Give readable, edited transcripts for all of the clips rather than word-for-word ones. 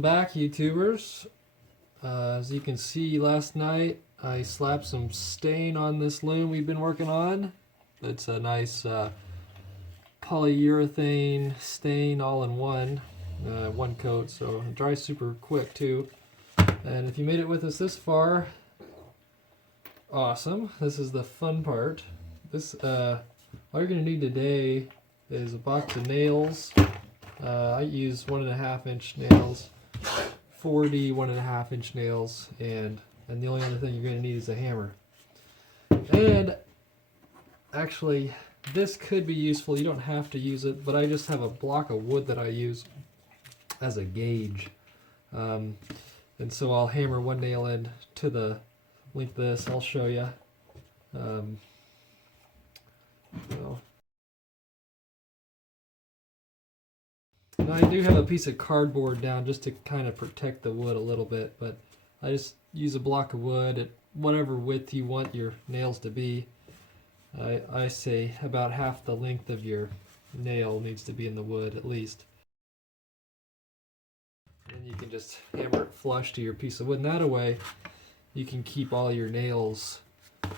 Back, YouTubers. As you can see, last night I slapped some stain on this loom we've been working on. It's a nice polyurethane stain all in one coat, so it dries super quick too. And if you made it with us this far, awesome. This is the fun part. All you're gonna need today is a box of nails. I use 1.5-inch nails. 40 1.5-inch nails, and the only other thing you're going to need is a hammer. And actually, this could be useful. You don't have to use it, but I just have a block of wood that I use as a gauge. And so I'll hammer one nail in to the length of this. I'll show you. Now I do have a piece of cardboard down just to kind of protect the wood a little bit, but I just use a block of wood at whatever width you want your nails to be. I say about half the length of your nail needs to be in the wood at least. And you can just hammer it flush to your piece of wood, and that way you can keep all your nails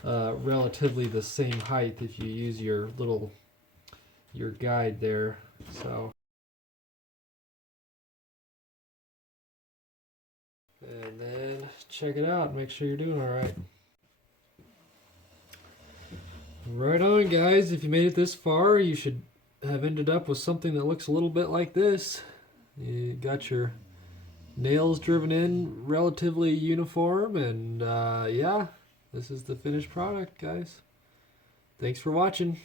relatively the same height if you use your guide there. So. And then check it out, make sure you're doing all right. Right on, guys. If you made it this far, you should have ended up with something that looks a little bit like this. You got your nails driven in relatively uniform, and yeah, this is the finished product, guys. Thanks for watching.